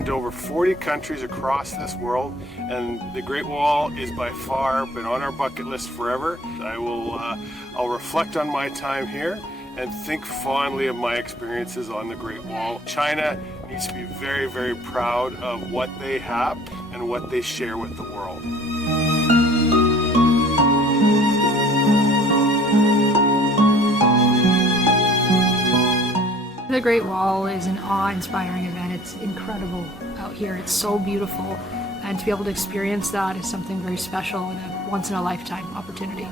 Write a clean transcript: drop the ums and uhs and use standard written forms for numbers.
been to over 40 countries across this world, and the Great Wall is by far been on our bucket list forever. I'll reflect on my time here and think fondly of my experiences on the Great Wall. China needs to be very, very proud of what they have and what they share with the world. The Great Wall is an awe-inspiring event. It's incredible out here. It's so beautiful. And to be able to experience that is something very special and a once-in-a-lifetime opportunity.